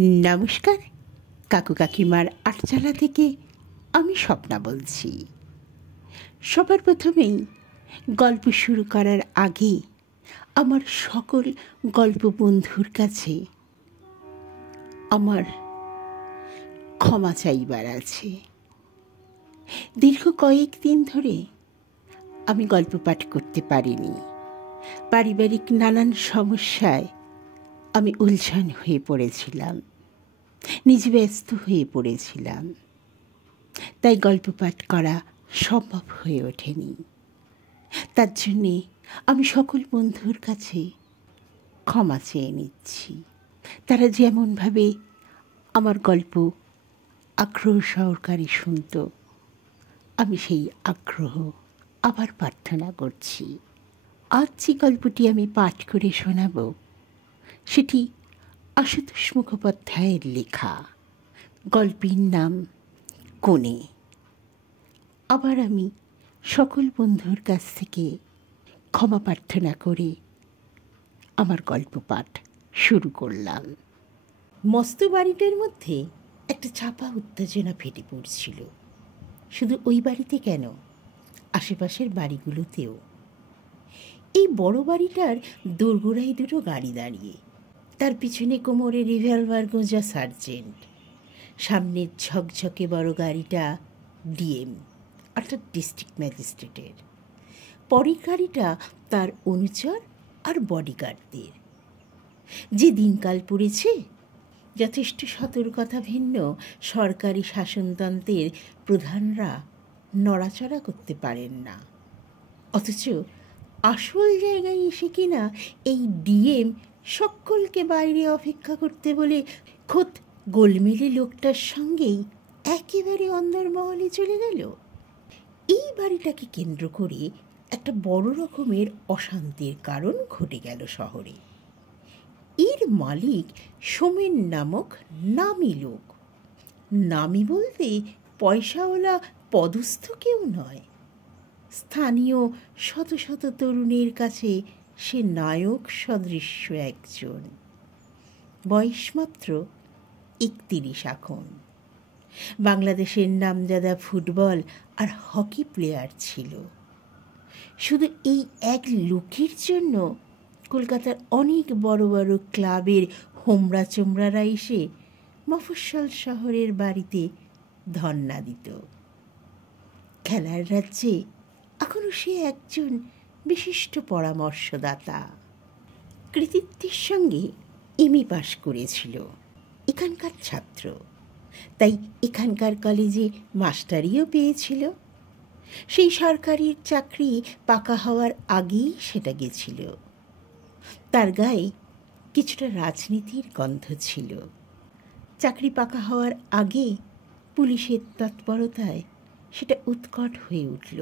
নমস্কার, কাকু কাকিমার আটচালা থেকে আমি স্বপ্না বলছি। সবার প্রথমেই গল্প শুরু করার আগে আমার সকল গল্প বন্ধুর কাছে আমার ক্ষমা চাইবার আছে। দীর্ঘ কয়েকদিন ধরে আমি গল্প পাঠ করতে পারিনি। পারিবারিক নানান সমস্যায় আমি উলঝন হয়ে পড়েছিলাম, নিজে ব্যস্ত হয়ে পড়েছিলাম, তাই গল্প পাঠ করা সম্ভব হয়ে ওঠেনি। তার জন্যে আমি সকল বন্ধুর কাছে ক্ষমা চেয়ে নিচ্ছি। তারা যেমনভাবে আমার গল্প আগ্রহ সহকারে শুনত, আমি সেই আগ্রহ আবার প্রার্থনা করছি। আজ যে গল্পটি আমি পাঠ করে শোনাব সেটি আশুতোষ মুখোপাধ্যায়ের লেখা। গল্পের নাম কোণে। আবার আমি সকল বন্ধুর কাছ থেকে ক্ষমা প্রার্থনা করে আমার গল্প পাঠ শুরু করলাম। মস্ত বাড়িটার মধ্যে একটা চাপা উত্তেজনা ফেটে পড়ছিল। শুধু ওই বাড়িতে কেন, আশেপাশের বাড়িগুলোতেও। এই বড় বাড়িটার দোরগোড়ায় দুটো গাড়ি দাঁড়িয়ে, তার পিছনে কোমরে রিভলভার গোঁজা সার্জেন্ট। সামনের ঝকঝকে বড় গাড়িটা ডিএম অর্থাৎ ডিস্ট্রিক্ট ম্যাজিস্ট্রেটের। পরের গাড়িটা তার অনুচর আর বডিগার্ডদের। যে দিনকাল পড়েছে, যথেষ্ট সতর্কতা ভিন্ন সরকারি শাসনতন্ত্রের প্রধানরা নড়াচড়া করতে পারেন না। অথচ আসল জায়গায় এসে কিনা এই ডিএম সকলকে বাইরে অপেক্ষা করতে বলে খোদ গোলমেলে লোকটার সঙ্গেই একেবারে অন্দরমহলে চলে গেল। এই বাড়িটাকে কেন্দ্র করে একটা বড় রকমের অশান্তির কারণ ঘটে গেল শহরে। এর মালিক সোমেন নামক নামী লোক। নামী বলতে পয়সাওয়ালা পদস্থ কেউ নয়। স্থানীয় শত শত তরুণের কাছে সে নায়ক সদৃশ্য একজন। বয়স মাত্র 31 এখন। বাংলাদেশের নামজাদা ফুটবল আর হকি প্লেয়ার ছিল। শুধু এই এক লোকের জন্য কলকাতার অনেক বড় বড় ক্লাবের হোমরা চোমরারা এসে মফস্বল শহরের বাড়িতে ধর্ণা দিত। খেলার রাজ্যে এখনও সে একজন বিশিষ্ট পরামর্শদাতা। কৃতিত্বের সঙ্গে এমএ পাশ করেছিল। এখানকার ছাত্র, তাই এখানকার কলেজে মাস্টারিও পেয়েছিল। সেই সরকারি চাকরি পাকা হওয়ার আগেই সেটা গেছিল। তার গায়ে কিছুটা রাজনীতির গন্ধ ছিল। চাকরি পাকা হওয়ার আগে পুলিশের তৎপরতায় সেটা উৎকট হয়ে উঠল।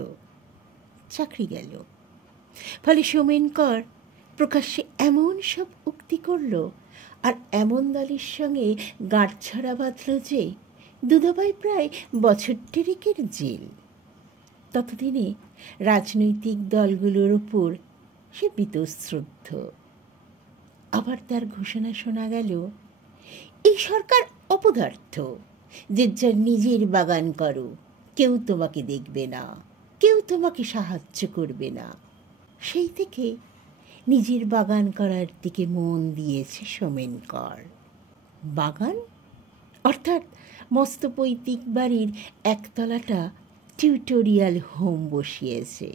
চাকরি গেল। ফলে সোমেনকর প্রকাশ্যে এমন সব উক্তি করল আর এমন দলের সঙ্গে গাঁটছড়া বাঁধল যে দুদফায় প্রায় বছর দেড়েকের জেল। ততদিনে রাজনৈতিক দলগুলোর ওপর সে বীতশ্রদ্ধ। আবার তার ঘোষণা শোনা গেল, এই সরকার অপদার্থ, যে যার নিজের বাগান করো, কেউ তোমাকে দেখবে না, কেউ তোমাকে সাহায্য করবে না। সেই থেকে নিজের বাগান করার দিকে মন দিয়েছে সোমেনকর। বাগান অর্থাৎ মস্ত পৈতৃক বাড়ির একতলাটা টিউটোরিয়াল হোম বসিয়েছে।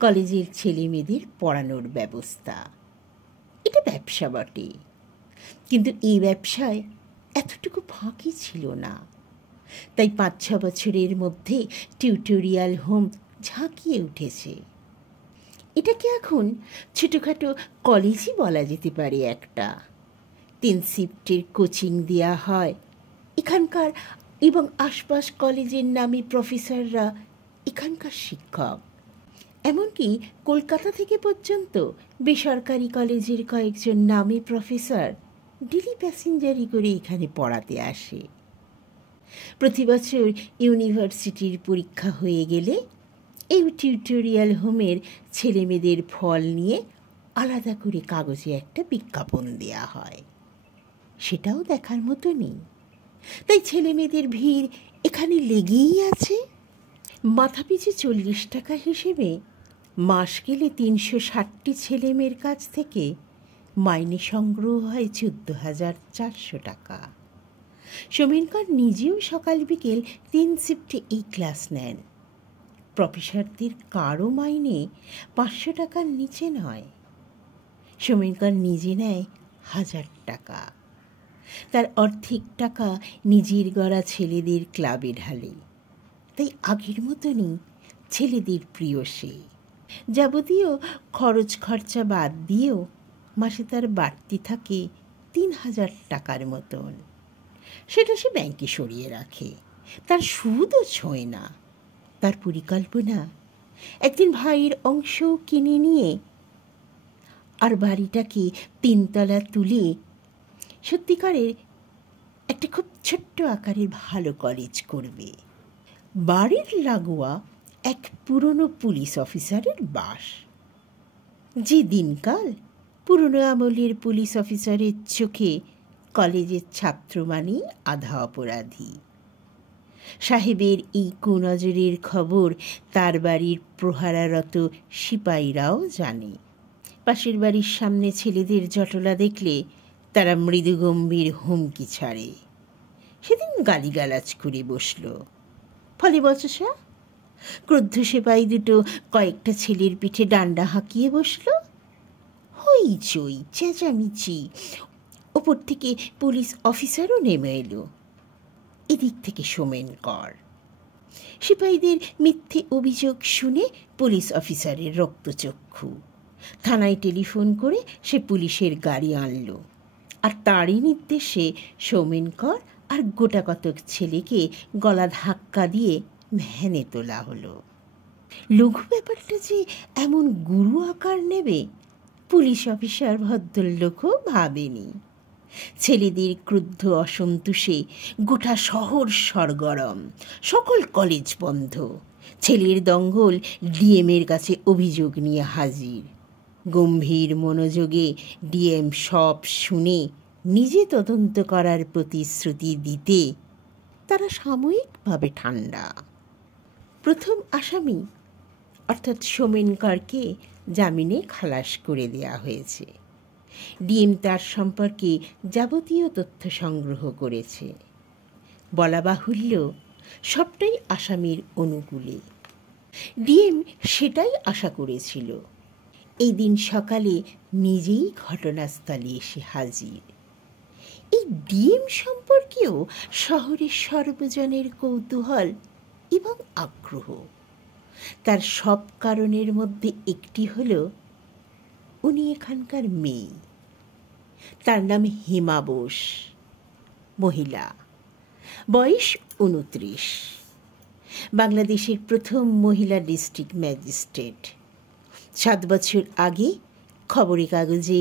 কলেজের ছেলে মেয়েদের পড়ানোর ব্যবস্থা। এটা ব্যবসা বটে, কিন্তু এই ব্যবসায় এতটুকু ফাঁকি ছিল না। তাই 5-6 বছরের মধ্যে টিউটোরিয়াল হোম ঝাঁকিয়ে উঠেছে। এটাকে এখন ছোটোখাটো কলেজই বলা যেতে পারে একটা। 3 শিফটের কোচিং দেওয়া হয়। এখানকার এবং আশপাশ কলেজের নামী প্রফেসররা এখানকার শিক্ষক। এমনকি কলকাতা থেকে পর্যন্ত বেসরকারি কলেজের কয়েকজন নামী প্রফেসর ডেলি প্যাসেঞ্জারি করে এখানে পড়াতে আসে। প্রতি বছর ইউনিভার্সিটির পরীক্ষা হয়ে গেলে এই টিউটোরিয়াল হোমের ছেলেমেয়েদের ফল নিয়ে আলাদা করে কাগজে একটা বিজ্ঞাপন দেওয়া হয়। সেটাও দেখার মতো নেই। তাই ছেলে মেয়েদের ভিড় এখানে লেগেই আছে। মাথাপিছু 40 টাকা হিসেবে মাস গেলে 360টি ছেলে মেয়ের কাছ থেকে মাইনে সংগ্রহ হয় 14,400 টাকা। সোমেনকর নিজেও সকাল বিকেল 3 শিফটে এই ক্লাস নেন। প্রফেসরদের কারও মাইনে 500 টাকার নিচে নয়। সোমেনকর নিজে নেয় 1000 টাকা। তার অর্ধেক টাকা নিজের গড়া ছেলেদের ক্লাবে ঢালে। তাই আগের মতনই ছেলেদের প্রিয় সে। যাবতীয় খরচ খরচা বাদ দিয়েও মাসে তার বাড়তি থাকে 3000 টাকার মতন। সেটা সে ব্যাংকে সরিয়ে রাখে, তার সুদও ছোঁয় না। তার পরিকল্পনা একদিন ভাইয়ের অংশ কিনে নিয়ে আর বাড়িটাকে 3 তলা তুলে সত্যিকারের একটা খুব ছোট্ট আকারের ভালো কলেজ করবে। বাড়ির লাগোয়া এক পুরনো পুলিশ অফিসারের বাস। যে দিনকাল পুরনো আমলের পুলিশ অফিসারের চোখে কলেজের ছাত্র মানেই আধা অপরাধী। সাহেবের এই কুনজরের খবর তার বাড়ির প্রহারারত সিপাহীরাও জানে। পাশের বাড়ির সামনে ছেলেদের জটলা দেখলে তারা মৃদুগম্ভীর হুমকি ছাড়ে। সেদিন গালিগালাজ করে বসল। ফলে বচসা ক্রুদ্ধ সিপাহী দুটো কয়েকটা ছেলের পিঠে ডান্ডা হাঁকিয়ে বসল। হইচই চেঁচামেচি, ওপর থেকে পুলিশ অফিসারও নেমে এলো। এদিক থেকে সোমেনকর। সিপাহীদের মিথ্যে অভিযোগ শুনে পুলিশ অফিসারের রক্তচক্ষু। থানায় টেলিফোন করে সে পুলিশের গাড়ি আনল, আর তারই নির্দেশে সোমেনকর আর গোটা কতক ছেলেকে গলা ধাক্কা দিয়ে ভ্যানে তোলা হলো। লঘু ব্যাপারটা যে এমন গুরু আকার নেবে পুলিশ অফিসার ভদ্রলোকও ভাবেনি। ছেলেদের ক্রুদ্ধ অসন্তোষে গোটা শহর সরগরম, সকল কলেজ বন্ধ। ছেলের দঙ্গল ডিএমের কাছে অভিযোগ নিয়ে হাজির। গম্ভীর মনোযোগে ডিএম সব শুনে নিজে তদন্ত করার প্রতিশ্রুতি দিতে তারা সাময়িকভাবে ঠান্ডা। প্রথম আসামি অর্থাৎ সোমেনকরকে জামিনে খালাস করে দেয়া হয়েছে। ডিএম তার সম্পর্কে যাবতীয় তথ্য সংগ্রহ করেছে। বলা বাহুল্য, সবটাই আসামির অনুকূলে। ডিএম সেটাই আশা করেছিল। এই দিন সকালে নিজেই ঘটনাস্থলে এসে হাজির। এই ডিএম সম্পর্কেও শহরের সর্বজনের কৌতূহল এবং আগ্রহ। তার সব কারণের মধ্যে একটি হল উনি এখানকার মেয়ে। তার নাম হেমা বোস, মহিলা, বয়স 29। বাংলাদেশের প্রথম মহিলা ডিস্ট্রিক্ট ম্যাজিস্ট্রেট। 7 বছর আগে খবরের কাগজে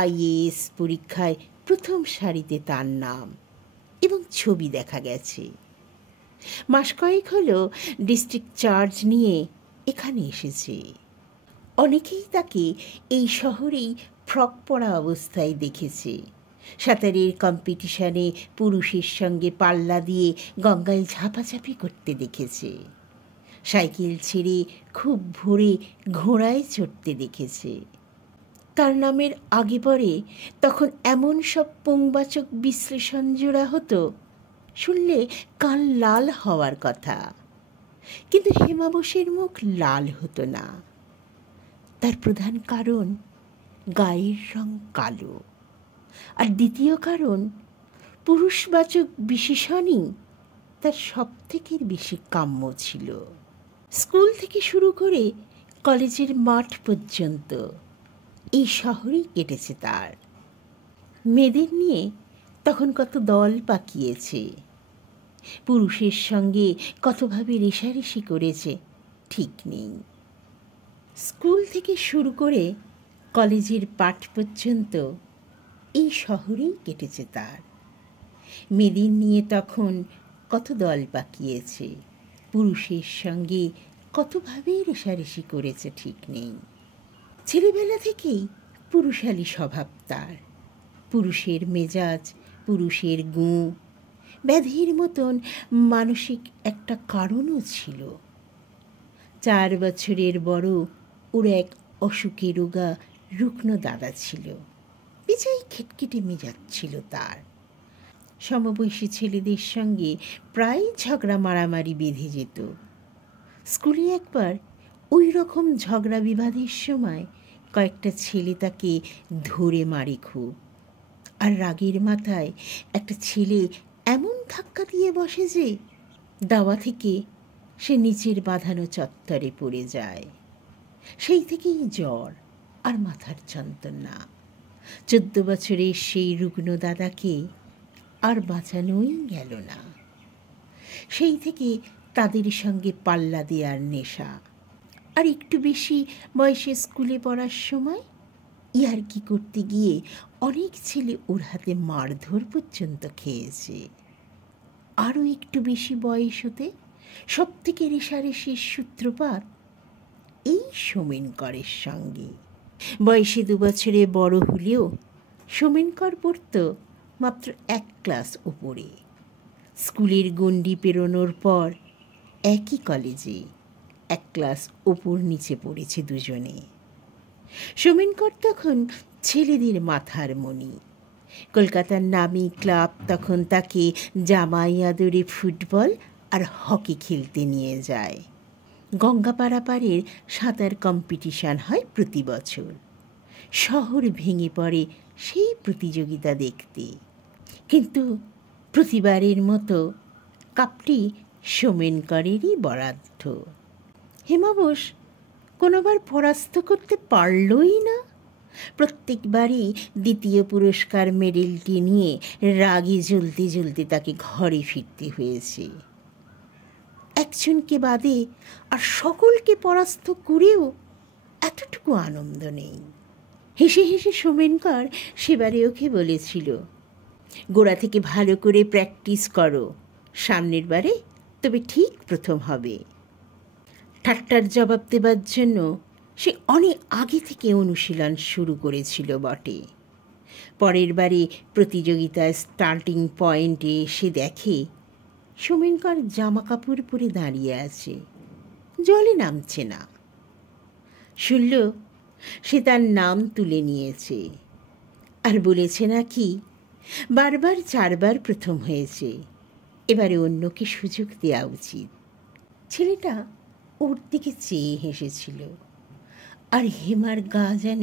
আইএএস পরীক্ষায় প্রথম সারিতে তার নাম এবং ছবি দেখা গেছে। মাস কয়েক হলো ডিস্ট্রিক্ট চার্জ নিয়ে এখানে এসেছে। অনেকেই তাকে এই শহরেই ফ্রক পরা অবস্থায় দেখেছে। সাঁতারের কম্পিটিশনে পুরুষের সঙ্গে পাল্লা দিয়ে গঙ্গায় ঝাপাঝাপি করতে দেখেছে। সাইকেল ছেড়ে খুব ভোরে ঘোড়ায় চড়তে দেখেছে। তার নামের আগে পরে তখন এমন সব পুংবাচক বিশ্লেষণ জোড়া হতো, শুনলে কান লাল হওয়ার কথা। কিন্তু হেমা বোসের মুখ লাল হতো না। তার প্রধান কারণ গায়ের রং কালো, আর দ্বিতীয় কারণ পুরুষবাচক বিশেষণই তার সব থেকে বেশি কাম্য ছিল। স্কুল থেকে শুরু করে কলেজের মাঠ পর্যন্ত এই শহরেই কেটেছে তার। মেয়েদের নিয়ে তখন কত দল পাকিয়েছে, পুরুষের সঙ্গে কতভাবে রেষারেষি করেছে ঠিক নেই। স্কুল থেকে শুরু করে কলেজের পাঠ পর্যন্ত এই শহরেই কেটেছে তার। মেয়েদের নিয়ে তখন কত দল পাকিয়েছে, পুরুষের সঙ্গে কতভাবে রেষারেষি করেছে ঠিক নেই। ছেলেবেলা থেকেই পুরুষালী স্বভাব তার। পুরুষের মেজাজ পুরুষের গুঁ, ব্যাধির মতন মানসিক একটা কারণও ছিল। 4 বছরের বড় ওর এক অসুখে রোগা রুগ্ন দাদা ছিল। বেজায় খিটখিটে মেজাজ ছিল তার। সমবয়সী ছেলেদের সঙ্গে প্রায় ঝগড়া মারামারি বেঁধে যেত। স্কুলে একবার ওই রকম ঝগড়া বিবাদের সময় কয়েকটা ছেলে তাকে ধরে মারে খুব। আর রাগের মাথায় একটা ছেলে এমন ধাক্কা দিয়ে বসে যে দাওয়া থেকে সে নিচের বাঁধানো চত্বরে পড়ে যায়। সেই থেকেই জ্বর আর মাথার যন্ত্রণা। 14 বছরের সেই রুগ্ন দাদাকে আর বাঁচানোই গেল না। সেই থেকে তাদের সঙ্গে পাল্লা দেওয়ার নেশা। আর একটু বেশি বয়সে স্কুলে পড়ার সময় ইয়ার্কি করতে গিয়ে অনেক ছেলে ওর হাতে মারধর পর্যন্ত খেয়েছে। আরও একটু বেশি বয়স হতে সব থেকে রেশারেশির সূত্রপাত এই সোমেনকরের সঙ্গে। বয়সে 2 বছরে বড় হলেও সোমেনকর পড়ত মাত্র 1 ক্লাস উপরে। স্কুলের গণ্ডি পেরোনোর পর একই কলেজে 1 ক্লাস ওপর নিচে পড়েছে দুজনে। সোমেনকর তখন ছেলেদের মাথার মণি। কলকাতার নামী ক্লাব তখন তাকে জামাই আদরে ফুটবল আর হকি খেলতে নিয়ে যায়। গঙ্গাপাড়া পাড়ের সাঁতার কম্পিটিশন হয় প্রতি বছর। শহর ভেঙে পড়ে সেই প্রতিযোগিতা দেখতে। কিন্তু প্রতিবারের মতো কাপটি সোমেনকরেরই বরাদ্দ। হেমাবোস কোনোবার পরাস্ত করতে পারলই না। প্রত্যেকবারই দ্বিতীয় পুরস্কার মেডেলটি নিয়ে রাগে জ্বলতে জ্বলতে তাকে ঘরে ফিরতে হয়েছে। একজনকে বাদে আর সকলকে পরাস্ত করেও এতটুকু আনন্দ নেই। হেসে হেসে সোমেনকর সেবারে ওকে বলেছিল, গোড়া থেকে ভালো করে প্র্যাকটিস করো, সামনের বারে তবে ঠিক প্রথম হবে। ঠাট্টার জবাব দেবার জন্য সে অনেক আগে থেকে অনুশীলন শুরু করেছিল বটে। পরের বারে প্রতিযোগিতায় স্টার্টিং পয়েন্টে এসে দেখে সোমেনকর জামা কাপড় পরে দাঁড়িয়ে আছে, জলে নামছে না। শুনল সে তার নাম তুলে নিয়েছে আর বলেছে নাকি বারবার 4 বার প্রথম হয়েছে, এবারে অন্যকে সুযোগ দেওয়া উচিত। ছেলেটা ওর দিকে চেয়ে হেসেছিল, আর হেমার গা যেন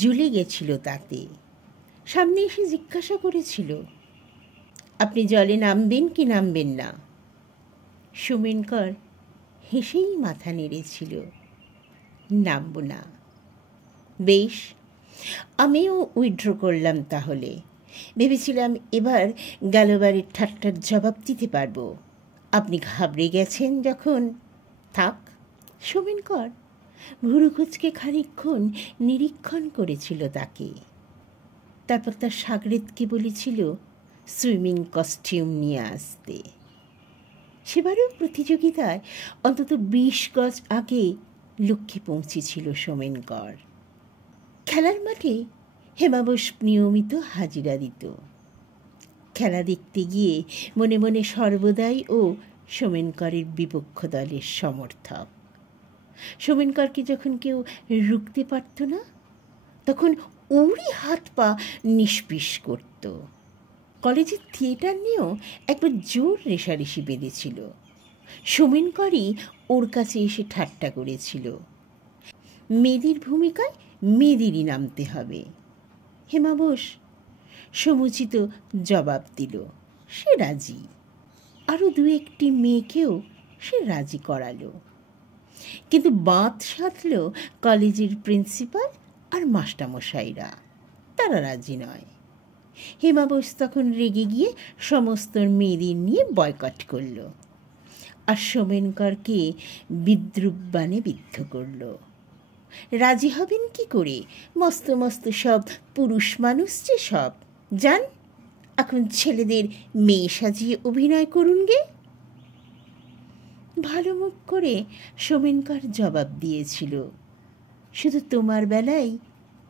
জ্বলে গেছিল তাতে। সামনে এসে জিজ্ঞাসা করেছিল, আপনি জলে নামবেন কি নামবেন না? সোমেনকর হেসেই মাথা নেড়েছিল, নামব না। বেশ, আমিও উইথড্র করলাম তাহলে। ভেবেছিলাম এবার গেলবারের ঠাট্টার জবাব দিতে পারবো। আপনি ঘাবড়ে গেছেন যখন, থাক। সোমেনকর ভুরুকুচকে খানিকক্ষণ নিরীক্ষণ করেছিল তাকে। তারপর তার সাগরেদকে বলেছিল সুইমিং কস্টিউম নিয়ে আসতে। সেবারেও প্রতিযোগিতায় অন্তত 20 গজ আগে লক্ষ্যে পৌঁছেছিল সোমেনকর। খেলার মাঠে হেমাবোস নিয়মিত হাজিরা দিত। খেলা দেখতে গিয়ে মনে মনে সর্বদাই ও সোমেনকরের বিপক্ষ দলের সমর্থক। সোমেনকরকে যখন কেউ রুখতে পারত না, তখন ওরই হাত পা নিষ্পিস করত। কলেজের থিয়েটার নিয়েও একবার জোর রেষারেষি বেঁধেছিল। সোমেনকরই ওর কাছে এসে ঠাট্টা করেছিল, মেয়েদের ভূমিকায় মেয়েদেরই নামতে হবে। হেমাবোস সমুচিত জবাব দিল, সে রাজি। আরও 2-1টি মেয়েকেও সে রাজি করালো। কিন্তু বাঁধ সাধল কলেজের প্রিন্সিপাল আর মাস্টারমশাইরা, তারা রাজি নয়। হেমাবোস তখন রেগে গিয়ে সমস্ত মেয়েদের নিয়ে বয়কট করল, আর সোমেনকরকে বিদ্রুপ বাণে বিদ্ধ করল। রাজি হবেন কি করে, মস্ত মস্ত সব পুরুষ মানুষ যে সব। যান, এখন ছেলেদের মেয়ে সাজিয়ে অভিনয় করুন গে। ভালো মুখ করে সোমেনকর জবাব দিয়েছিল, শুধু তোমার বেলায়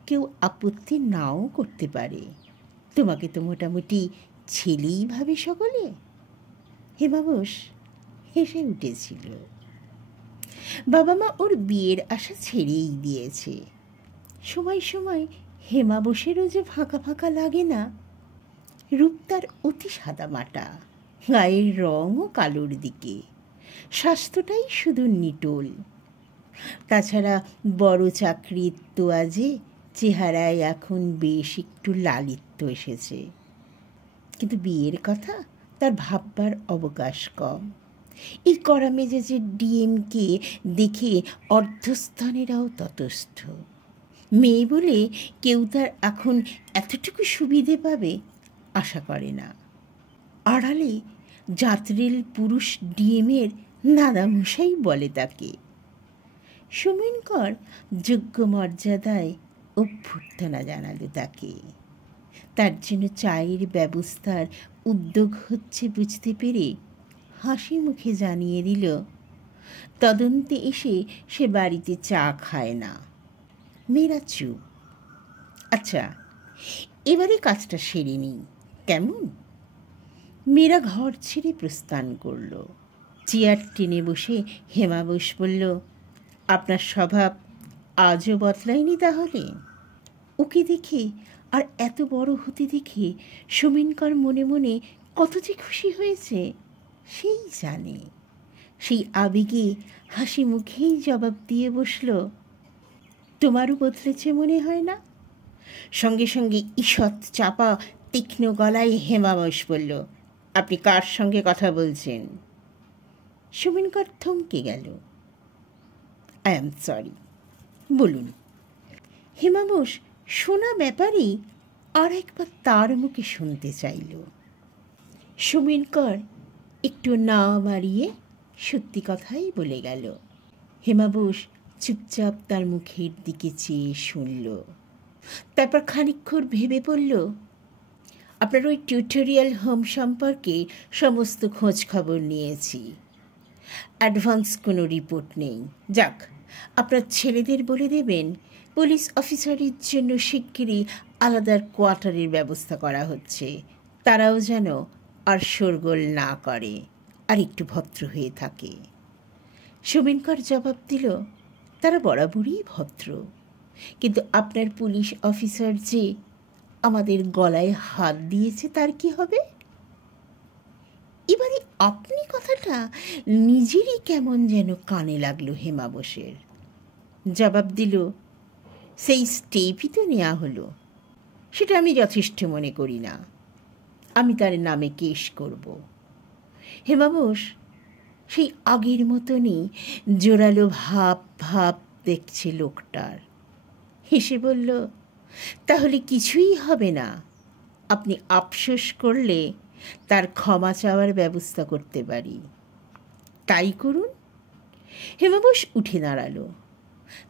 কেউ আপত্তি নাও করতে পারে, তোমাকে তো মোটামুটি ছেলেই ভাবে সকলে? হেমা বোস হেসে উঠেছিল। বাবা মা ওর বিয়ের আশা ছেড়েই দিয়েছে। সময় সময় হেমা বোসেরও যে ফাঁকা ফাঁকা লাগে না। রূপ তার অতি সাদামাটা, গায়ের রঙও কালোর দিকে, স্বাস্থ্যটাই শুধু নিটোল। তাছাড়া বড় চাকরির তোয়াজে চেহারায় এখন বেশ একটু লালিত্য এসেছে। কিন্তু বিয়ের কথা তার ভাববার অবকাশ কম। এই কড়া মেজাজের ডিএমকে দেখে অর্ধস্তনেরাও ততস্থ। মেয়ে বলে কেউ তার এখন এতটুকু সুবিধে পাবে আশা করে না। আড়ালে যাত্রেল পুরুষ ডিএমের নাদামশাই বলে তাকে। সুমিনকর যোগ্য মর্যাদায় অভ্যর্থনা জানালো তাকে। তার জন্য চায়ের ব্যবস্থার উদ্যোগ হচ্ছে বুঝতে পেরে হাসি মুখে জানিয়ে দিল, তদন্তে এসে সে বাড়িতে চা খায় না। মেয়েরা চুপ। আচ্ছা, এবারে কাজটা সেরে নিই, কেমন? মেয়েরা ঘর ছেড়ে প্রস্থান করল। চেয়ার টেনে বসে হেমা বোস বলল, আপনার স্বভাব আজও বদলায়নি তাহলে? ওকে দেখে আর এত বড় হতে দেখে সুমিনকর মনে মনে কত যে খুশি হয়েছে সেই জানে। সেই আবেগে হাসি মুখেই জবাব দিয়ে বসল, তোমারও বদলেছে মনে হয় না? সঙ্গে সঙ্গে ঈষৎ চাপা তীক্ষ্ণ গলায় হেমা বোস বলল, আপনি কার সঙ্গে কথা বলছেন? সুমিনকর থমকে গেল। আই এম সরি, বলুন। হেমা বোস শোনা ব্যাপারেই আর একবার তার মুখে শুনতে চাইল। সুমিনকর একটু না মারিয়ে সত্যি কথাই বলে গেল। হেমা বোস চুপচাপ তার মুখের দিকে চেয়ে শুনল। তারপর খানিকক্ষণ ভেবে বলল, আপনার ওই টিউটোরিয়াল হোম সম্পর্কে সমস্ত খোঁজ খবর নিয়েছি। অ্যাডভান্স কোনো রিপোর্ট নেই। যাক, আপনার ছেলেদের বলে দেবেন পুলিশ অফিসারের জন্য শিগগিরই আলাদা কোয়ার্টারের ব্যবস্থা করা হচ্ছে। তারাও যেন আর শোরগোল না করে, আর একটু ভদ্র হয়ে থাকে। সুমিনকর জবাব দিল, তারা বরাবরই ভদ্র, কিন্তু আপনার পুলিশ অফিসার যে আমাদের গলায় হাত দিয়েছে তার কি হবে? এবারে আপনি কথাটা নিজেরই কেমন যেন কানে লাগলো হেমা বোসের। জবাব দিল, সেই স্টেপই তো নেওয়া হলো। সেটা আমি যথেষ্ট মনে করি না। আমি তার নামে কেস করব। হেমা বোস সেই আগের মতনই জোরালো ভাব ভাব দেখছে লোকটার। হেসে বলল, তাহলে কিছুই হবে না। আপনি আফসোস করলে তার ক্ষমা চাওয়ার ব্যবস্থা করতে পারি। তাই করুন। হেমা বোস উঠে দাঁড়ালো।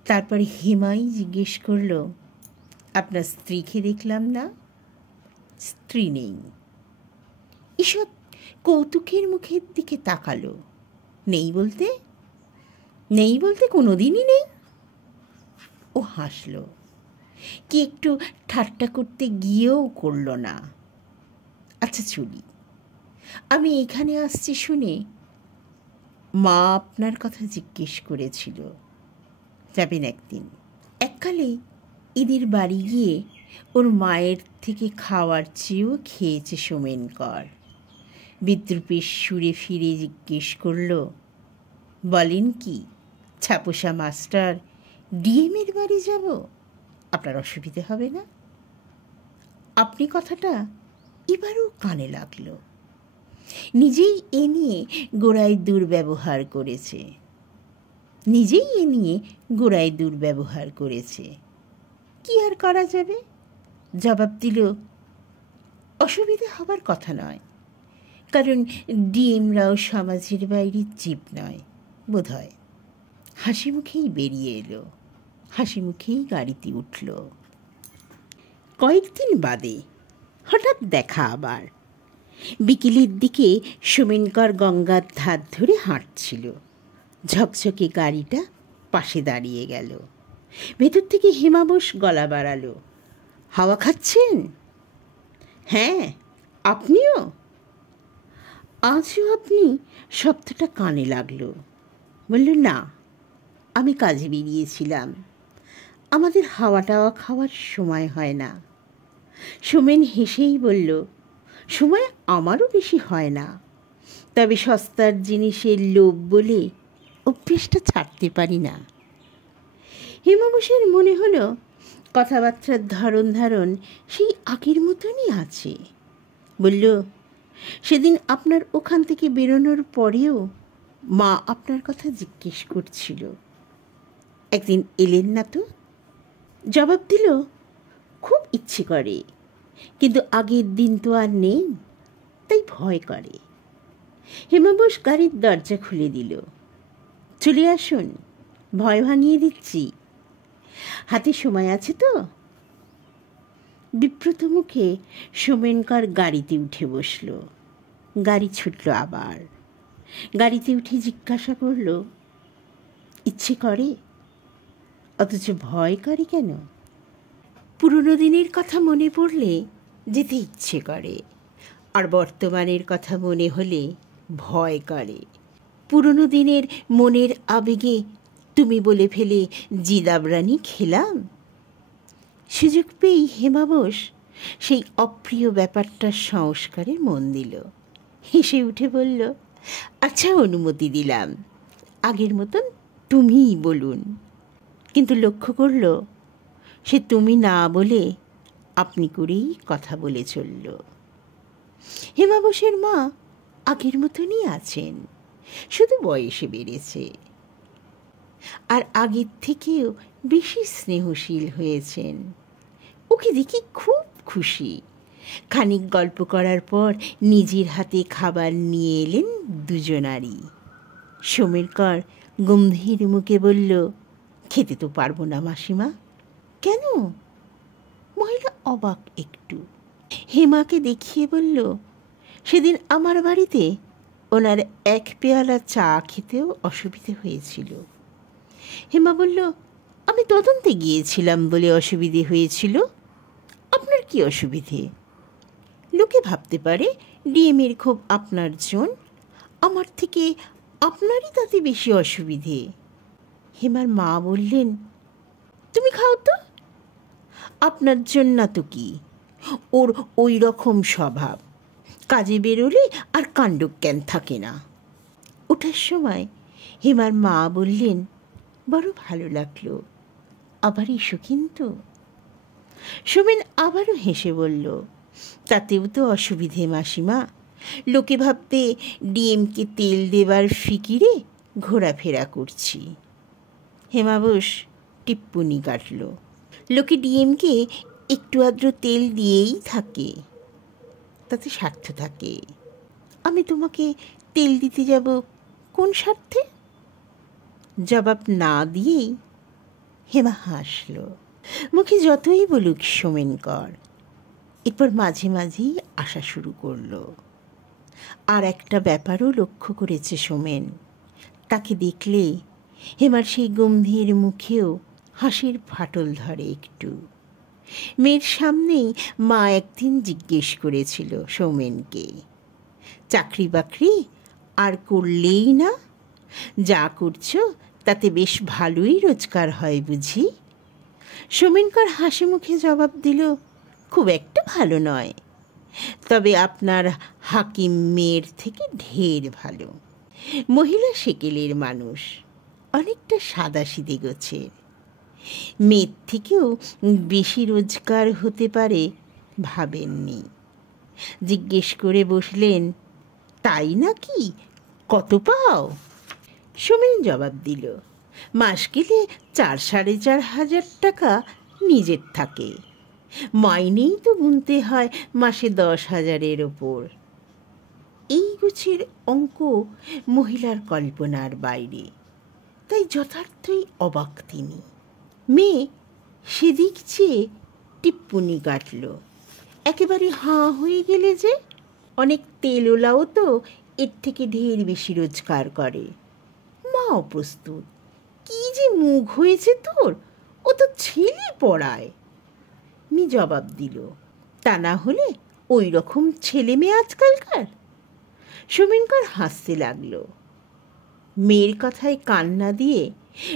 তারপরে হেমাই জিজ্ঞেস করল, আপনার স্ত্রীকে দেখলাম না? স্ত্রী নেই। ঈষৎ কৌতুকের মুখের দিকে তাকালো। নেই বলতে? নেই বলতে কোনোদিনই নেই। ও হাসল, কি একটু ঠাট্টা করতে গিয়েও করল না। আচ্ছা চলি, আমি এখানে আসছি শুনে মা আপনার কথা জিজ্ঞেস করেছিল। যাবেন একদিন? এককালে এদের বাড়ি গিয়ে ওর মায়ের থেকে খাওয়ার চেয়েও খেয়েছে সুমিনকর। বিদ্রুপের সুরে ফিরে জিজ্ঞেস করল, বলেন কি ছাপোষা মাস্টার ডিএমের বাড়ি যাব? আপনার অসুবিধে হবে না? আপনি কথাটা এবারও কানে লাগলো। নিজেই এ নিয়ে গোড়ায় দুর্ব্যবহার করেছে। কি আর করা যাবে? জবাব দিল, অসুবিধে হবার কথা নয়, কারণ ডিএমরাও সমাজের বাইরে জীব নয় বোধ হয়। হাসি মুখেই বেরিয়ে এলো, হাসি মুখেই গাড়িতে উঠল। কয়েকদিন বাদে হঠাৎ দেখা আবার। বিকেলের দিকে সুমিনকর গঙ্গার ধার ধরে হাঁটছিল। ঝকঝকে গাড়িটা পাশে দাঁড়িয়ে গেল। ভেতর থেকে হেমা বোস গলা বাড়ালো, হাওয়া খাচ্ছেন? হ্যাঁ, আপনিও? আজও আপনি শব্দটা কানে লাগলো। বলল, না, আমি কাজে বেরিয়েছিলাম, আমাদের হাওয়া টাওয়া খাওয়ার সময় হয় না। সোমেন হেসেই বলল, সময় আমারও বেশি হয় না, তবে সস্তার জিনিসের লোভ বলে অভ্যেসটা ছাড়তে পারি না। হেমাবশের মনে হলো কথাবার্তার ধরন সেই আগের মতনই আছে। বলল, সেদিন আপনার ওখান থেকে বেরোনোর পরেও মা আপনার কথা জিজ্ঞেস করছিল, একদিন এলেন না তো? জবাব দিল, খুব ইচ্ছে করে, কিন্তু আগের দিন তো আর নেই, তাই ভয় করে। হেমাবশ গাড়ির দরজা খুলে দিল। চলে আসুন, ভয় ভাঙিয়ে দিচ্ছি, হাতে সময় আছে তো? বিব্রত মুখে সোমেনকর গাড়িতে উঠে বসল। গাড়ি ছুটল আবার। গাড়িতে উঠে জিজ্ঞাসা করল, ইচ্ছে করে, অথচ ভয় করে কেন? পুরনো দিনের কথা মনে পড়লে যেতে ইচ্ছে করে, আর বর্তমানের কথা মনে হলে ভয় করে। পুরনো দিনের মনের আবেগে তুমি বলে ফেলে জিদাবরানি খেলাম। সুযোগ পেয়েই হেমাবশ সেই অপ্রিয় ব্যাপারটার সংস্কারে মন দিল। হেসে উঠে বলল, আচ্ছা, অনুমতি দিলাম, আগের মতন তুমিই বলুন। কিন্তু লক্ষ্য করল সে তুমি না বলে আপনি করেই কথা বলে চলল। হেমাবশের মা আগের মতনই আছেন, শুধু বয়সে বেড়েছে, আর আগের থেকেও বেশি স্নেহশীল হয়েছেন। ওকে দেখি খুব খুশি। খানিক গল্প করার পর নিজের হাতে খাবার নিয়ে এলেন দুজনারই। সোমেরকর গম্ভীর মুখে বলল, খেতে তো পারবো না মাসিমা। কেন? মহিলা অবাক একটু। হেমাকে দেখিয়ে বলল, সেদিন আমার বাড়িতে ওনার এক পেয়ালা চা খেতেও অসুবিধে হয়েছিল। হেমা বলল, আমি তদন্তে গিয়েছিলাম বলে অসুবিধে হয়েছিল। আপনার কি অসুবিধে? লোকে ভাবতে পারে ডিএমের খুব আপনার জন, আমার থেকে আপনারই তাতে বেশি অসুবিধে। হেমার মা বললেন, তুমি খাও তো, আপনার জন্য তো কি, ওর ওই রকম স্বভাব, কাজে বেরোলে আর কাণ্ডজ্ঞান থাকে না। ওঠার সময় হেমার মা বললেন, বড় ভালো লাগলো, আবার এসো কিন্তু। সোমেন আবারও হেসে বলল, তাতেও তো অসুবিধে মাসিমা, লোকে ভাববে ডিএমকে তেল দেবার ফিকিরে ঘোরাফেরা করছি। হেমাবশ টিপ্পনি কাটল, লোকে ডিএমকে একটু আদ্র তেল দিয়েই থাকে, তাতে স্বার্থ থাকে। আমি তোমাকে তেল দিতে যাব কোন স্বার্থে? জবাব না দিয়েই হেমা হাসল। মুখে যতই বলুক সোমেনকর, এরপর মাঝে মাঝেই আসা শুরু করল। আর একটা ব্যাপারও লক্ষ্য করেছে সোমেন, তাকে দেখলে হেমার সেই গম্ভীর মুখেও হাসির ফাটল ধরে একটু। মেয়ের সামনেই মা একদিন জিজ্ঞেস করেছিল সৌমেনকে, চাকরি বাকরি আর করলেই না, যা করছো তাতে বেশ ভালোই রোজগার হয় বুঝি? সোমেনকর হাসি মুখে জবাব দিল, খুব একটা ভালো নয়, তবে আপনার হাকিম মেয়ের থেকে ঢের ভালো। মহিলা সেকেলের মানুষ, অনেকটা সাদাসিধে গোছের, মেয়ের থেকেও বেশি রোজগার হতে পারে ভাবেননি। জিজ্ঞেস করে বসলেন, তাই নাকি, কত পাও? সোমেন জবাব দিল, মাস গেলে 4,500 টাকা নিজের থাকে, মাইনেই তো গুনতে হয় মাসে 10,000-এর ওপর। এই গুছের অঙ্ক মহিলার কল্পনার বাইরে, তাই যথার্থই অবাক তিনি। মেয়ে সেদিক চেয়ে টিপ্পনি কাটল, একেবারে হাঁ হয়ে গেলে যে, অনেক তেলওলাও তো এর থেকে ঢের বেশি রোজগার করে। মা অপ্রস্তুত, কি যে মুখ হয়েছে তোর, ও তো ছেলে পড়ায়। মি জবাব দিল, তা না হলে ওই রকম ছেলে মেয়ে আজকালকার? সোমেনকর হাসতে লাগলো। মেয়ের কথায় কান না দিয়ে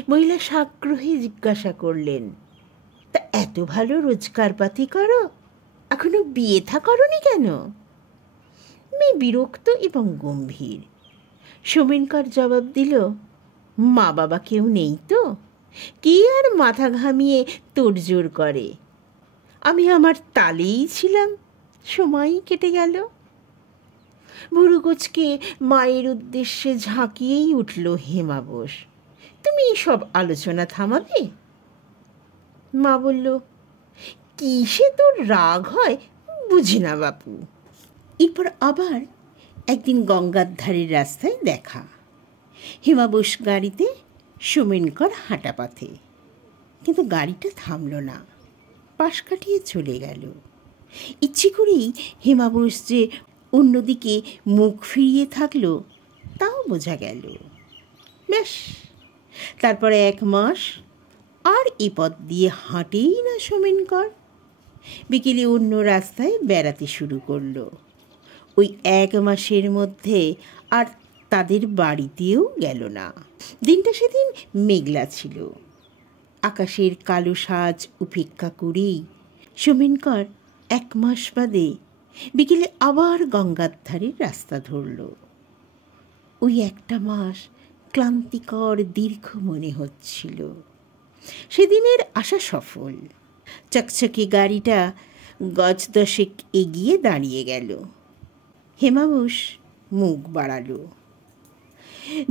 মহিলা সাগ্রহে জিজ্ঞাসা করলেন, তা এত ভালো রোজগারপাতি করো, এখনো বিয়ে থা করনি কেন? মেয়ে বিরক্ত এবং গম্ভীর। সোমেনকর জবাব দিল, মা বাবা কেউ নেই তো, কি আর মাথা ঘামিয়ে তোড়জোড় করে। আমি আমার তালেই ছিলাম, সময়ই কেটে গেল। বুড়োকোচকে মায়ের উদ্দেশ্যে ঝাঁকিয়েই উঠল হেমা বোস, তুমি সব আলোচনা থামাবে? মা বলল, কিসে তোর রাগ হয় বুঝি না বাপু। এরপর আবার একদিন গঙ্গার ধারের রাস্তায় দেখা। হেমা বোস গাড়িতে, সোমেনকর হাঁটা পথে। কিন্তু গাড়িটা থামল না, পাশ কাটিয়ে চলে গেল। ইচ্ছে করেই হেমা বোস যে অন্যদিকে মুখ ফিরিয়ে থাকলো তাও বোঝা গেল। ব্যাস, তারপরে 1 মাস আর এ পথ দিয়ে হাঁটেই না সোমেনকর। বিকেলে অন্য রাস্তায় বেড়াতে শুরু করলো। ওই 1 মাসের মধ্যে আর তাদের বাড়িতেও গেল না। দিনটা সেদিন মেঘলা ছিল। আকাশের কালো সাজ উপেক্ষা করেই সোমেনকর 1 মাস বাদে বিকেলে আবার গঙ্গার ধারের রাস্তা ধরল। ওই একটা মাস ক্লান্তিকর দীর্ঘ মনে হচ্ছিল। সেদিনের আশা সফল। চকচকে গাড়িটা গজ 10 এগিয়ে দাঁড়িয়ে গেল। হেমা বোস মুখ বাড়ালো।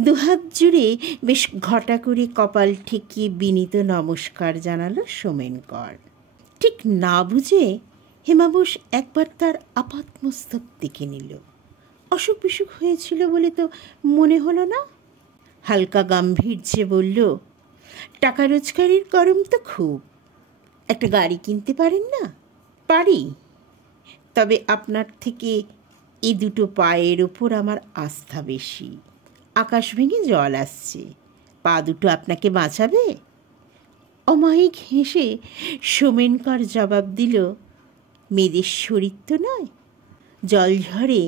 দুহাত জুড়ে বেশ ঘটা করে কপাল ঠেকিয়ে বিনীত নমস্কার জানালো সোমেনকর। ঠিক না বুঝে হেমা বোস একবার তার আপাতমস্তক দেখে নিল। অসুখ বিসুখ হয়েছিল বলে তো মনে হলো না। হালকা গাম্ভীর্যে বলল, টাকা রোজগারের গরম তো খুব, একটা গাড়ি কিনতে পারেন না? পারি, তবে আপনার থেকে এই দুটো পায়ের ওপর আমার আস্থা বেশি। আকাশ ভেঙে জল আসছে, পা দুটো আপনাকে বাঁচাবে? অমায়িক হেসে সোমেনকর জবাব দিল, মেয়েদের শরীর তো নয়, জল ঝরে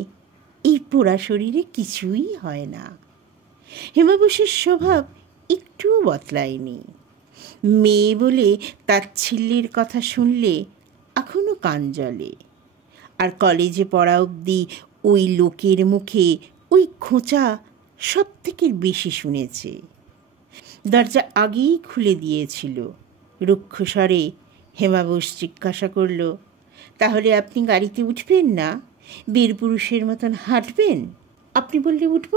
এই পোড়া শরীরে কিছুই হয় না। হেমা বোসের স্বভাব একটুও বদলায়নি। মেয়ে বলে তাচ্ছিল্যের কথা শুনলে এখনো কান জ্বলে। আর কলেজে পড়া অবধি ওই লোকের মুখে ওই খোঁচা সব থেকে বেশি শুনেছে। দরজা আগেই খুলে দিয়েছিল। রুক্ষ স্বরে হেমা বোস জিজ্ঞাসা করল, তাহলে আপনি গাড়িতে উঠবেন না? বীরপুরুষের মতন হাঁটবেন? আপনি বললে উঠব।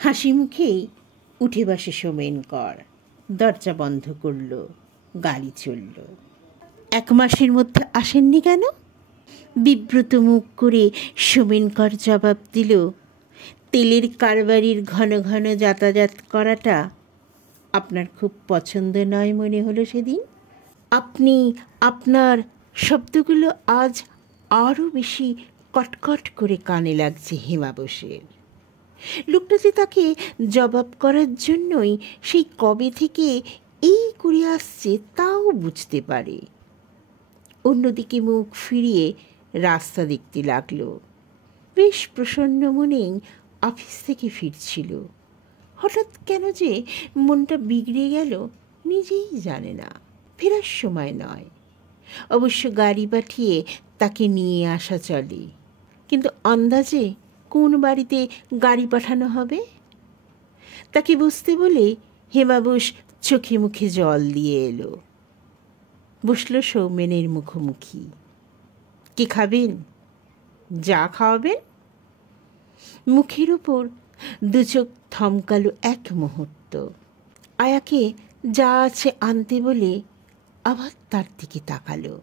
হাসি মুখেই উঠে বসে সোমেনকর। দরজা বন্ধ করল, গাড়ি চলল। 1 মাসের মধ্যে আসেননি কেন? বিব্রত মুখ করে সোমেনকর জবাব দিল, তেলের কারবারির ঘন ঘন যাতায়াত করাটা আপনার খুব পছন্দ নয় মনে হলো সেদিন। আপনি আপনার শব্দগুলো আজ আরও বেশি কটকট করে কানে লাগছে হেমা বোসের। লোকটা যে তাকে জবাব করার জন্যই সেই কবে থেকে এই করে আসছে তাও বুঝতে পারে। অন্যদিকে মুখ ফিরিয়ে রাস্তা দেখতে লাগলো। বেশ প্রসন্ন মনেই অফিস থেকে ফিরছিল। হঠাৎ কেন যে মনটা বিগড়ে গেল নিজেই জানে না। ফেরার সময় নয়, অবশ্য গাড়ি পাঠিয়ে তাকে নিয়ে আসা চলে, কিন্তু আন্দাজে কোন বাড়িতে গাড়ি পাঠানো হবে তাকে বুঝতে বলে হেমা বোস চোখে মুখে জল দিয়ে এলো। বসল সৌমেনের মুখোমুখি। কি খাবেন? যা খাওয়াবেন। মুখের উপর 2 চোখ থমকালো 1 মুহূর্ত। আয়াকে যা আছে আনতে বলে আবার তার দিকে তাকালো।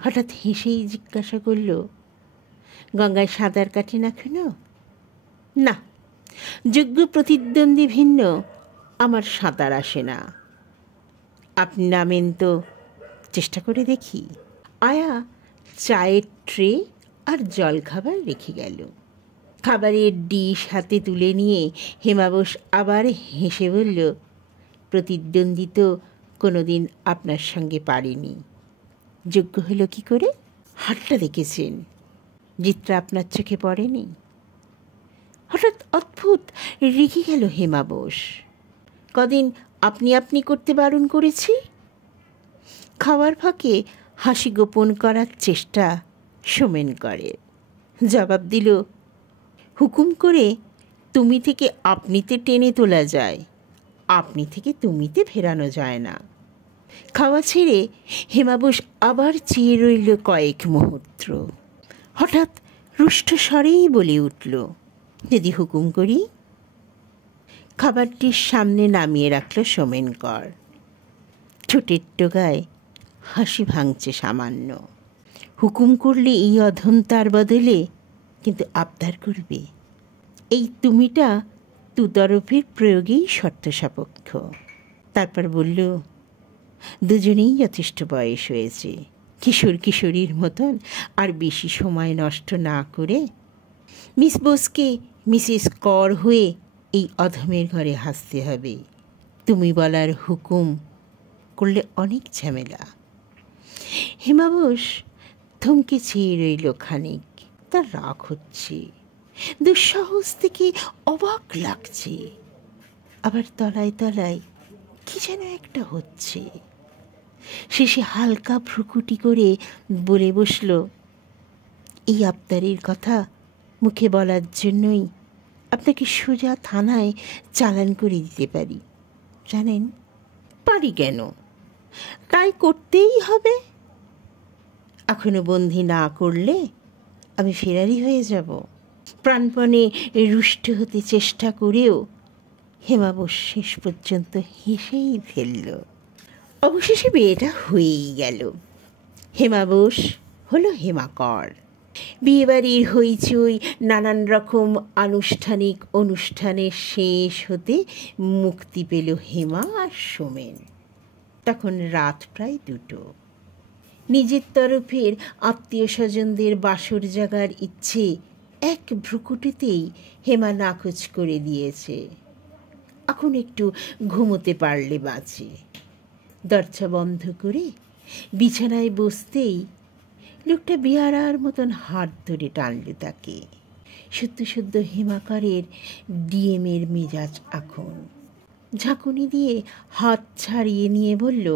হঠাৎ হেসেই জিজ্ঞাসা করল, গঙ্গায় সাঁতার কাটেন এখনো? না, যোগ্য প্রতিদ্বন্দ্বী ভিন্ন আমার সাঁতার আসে না। আপনি নামেন তো, চেষ্টা করে দেখি। আয়া চায়ের ট্রে আর জলখাবার রেখে গেল। খাবারের ডিশ হাতে তুলে নিয়ে হেমা বোস আবার হেসে বলল, প্রতিদ্বন্দ্বী তো কোনো দিন আপনার সঙ্গে পারিনি, যোগ্য হলো কি করে? হাতটা দেখেছেন, চিত্রা আপনার চোখে পড়েনি? হঠাৎ অদ্ভুত রেগে গেল হেমা বোস। কদিন আপনি আপনি করতে বারণ করেছি? খাওয়ার ফাঁকে হাসি গোপন করার চেষ্টা সোমেন করে। জবাব দিল, হুকুম করে তুমি থেকে আপনিতে টেনে তোলা যায়, আপনি থেকে তুমিতে ফেরানো যায় না। খাওয়া ছেড়ে হেমা বোস আবার চেয়ে রইল কয়েক মুহূর্ত। হঠাৎ রুষ্ট স্বরেই বলে উঠল, যদি হুকুম করি। খাবারটির সামনে নামিয়ে রাখল সোমেনকর। ঠোঁটের টোগায় হাসি ভাঙছে সামান্য। হুকুম করলে এই অধন্তার বদলে কিন্তু আবদার করবে। এই তুমিটা তুতরফের প্রয়োগেই শর্ত সাপেক্ষ। তারপর বলল, দুজনেই যথেষ্ট বয়স হয়েছে, কিশোর কিশোরীর মতন আর বেশি সময় নষ্ট না করে মিস বোসকে মিসেস কর হয়ে এই অধমের ঘরে হাসতে হবে। তুমি বলার হুকুম করলে অনেক ঝামেলা। হেমা বোস থমকে চেয়ে রইল খানিক। তার রাগ হচ্ছে, দুঃসাহস থেকে অবাক লাগছে, আবার তলায় তলায় কি যেন একটা হচ্ছে। শেষে হালকা ভ্রুকুটি করে বলে বসল, এই আবদারের কথা মুখে বলার জন্যই আপনাকে সোজা থানায় চালান করে দিতে পারি। জানেন? পারি কেন, তাই করতেই হবে। এখনো বন্দি না করলে আমি ফেরারি হয়ে যাব। প্রাণপণে রুষ্ট হতে চেষ্টা করেও হেমা বোস শেষ পর্যন্ত হেসেই ফেলল। অবশেষে বিয়েটা হয়েই গেল। হেমা বোস হলো হেমাকর। বিয়েবাড়ির হইচই নানান রকম আনুষ্ঠানিক অনুষ্ঠানের শেষ হতে মুক্তি পেল হেমা আর সোমেন। তখন রাত প্রায় 2টো। নিজের তরফের আত্মীয় স্বজনদের বাসর জাগার ইচ্ছে এক ভ্রুকুটিতেই হেমা নাকচ করে দিয়েছে। এখন একটু ঘুমোতে পারলে বাঁচে। দরজা বন্ধ করে বিছানায় বসতেই লোকটা বিয়ারার মতন হাত ধরে টানল তাকে। সদ্য সদ্য হেমাকরের ডিএমের মেজাজ এখন। ঝাঁকুনি দিয়ে হাত ছাড়িয়ে নিয়ে বলল,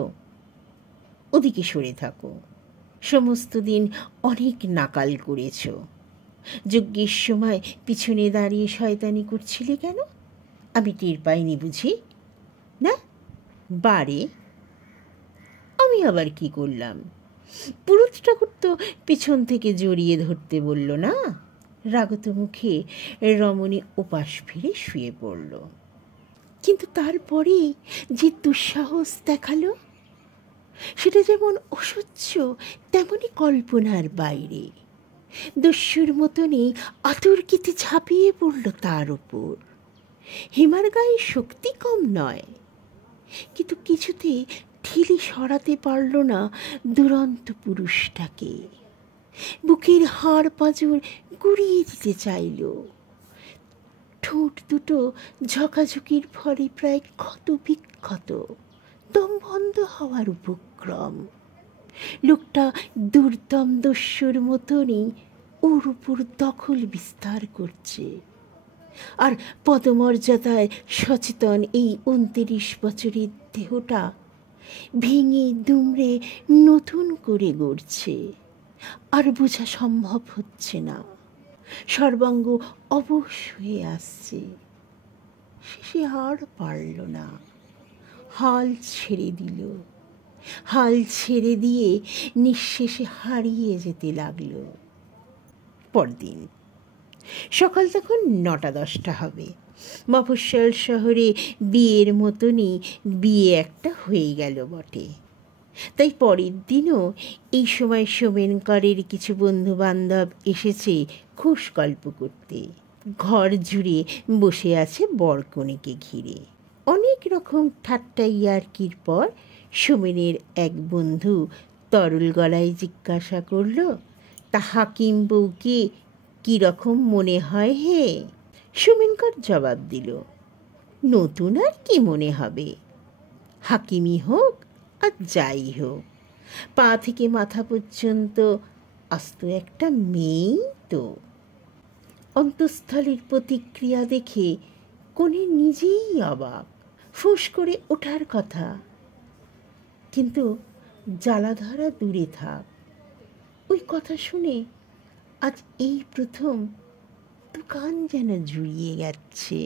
ওদিকে সরে থাকো। সমস্ত দিন অনেক নাকাল করেছ। যজ্ঞের সময় পিছনে দাঁড়িয়ে শয়তানি করছিলে কেন? আমি টের পাইনি বুঝি? না বারে, আমি আবার কি করলাম? পুরুষ ঠাকুর তো পিছন থেকে জড়িয়ে ধরতে বলল না। রাগত মুখে রমণী ওপাশ ফিরে শুয়ে পড়ল। কিন্তু তারপরেই যে দুঃসাহস দেখালো, সেটা যেমন অসহ্য তেমনই কল্পনার বাইরে। দস্যুর মতনই আতর্কিতে ঝাঁপিয়ে পড়ল তার উপর। হেমার গায়ে শক্তি কম নয়, কিন্তু কিছুতে ঠেলে সরাতে পারল না দুরন্ত পুরুষটাকে। বুকের হাড় পাঁজর গুড়িয়ে দিতে চাইল। ঠোঁট দুটো ঝকাঝকির ফলে প্রায় ক্ষত বিক্ষত, দম বন্ধ হওয়ার উপক্রম। লোকটা দুর্দম দস্যুর মতনই ওর উপর দখল বিস্তার করছে। আর পদমর্যাদায় সচেতন এই 29 বছরের দেহটা ভেঙে দুমড়ে নতুন করে গড়ছে। আর বোঝা সম্ভব হচ্ছে না। সর্বাঙ্গ অবশ হয়ে আসছে। শেষে আর পারল না, হাল ছেড়ে দিল। হাল ছেড়ে দিয়ে নিঃশেষে হারিয়ে যেতে লাগল। পরদিন সকাল তখন 9টা-10টা হবে। মফস্বল শহরে বিয়ের মতনই বিয়ে একটা হয়ে গেল বটে। তাই পরের দিনও এই সময় সোমেনকরের কিছু বন্ধুবান্ধব এসেছে খুশ গল্প করতে। ঘর জুড়ে বসে আছে বরকনেকে ঘিরে। অনেক রকম ঠাট্টা ইয়ার্কির পর সোমেনের এক বন্ধু তরল গলায় জিজ্ঞাসা করল, তা হাকিম বউকে কীরকম মনে হয় হে? সোমেনকর জবাব দিল, নতুন আর কি মনে হবে? হাকিমই হোক আর যাই হোক, পা থেকে মাথা পর্যন্ত আস্ত একটা মেয়েই তো। অন্তঃস্থলের প্রতিক্রিয়া দেখে কনে নিজেই অবাক, ফুঁস করে ওঠার কথা, কিন্তু জ্বালাধরা দূরে থাক। ওই কথা শুনে আজ এই প্রথম দোকান যেন জুড়িয়ে গেছে।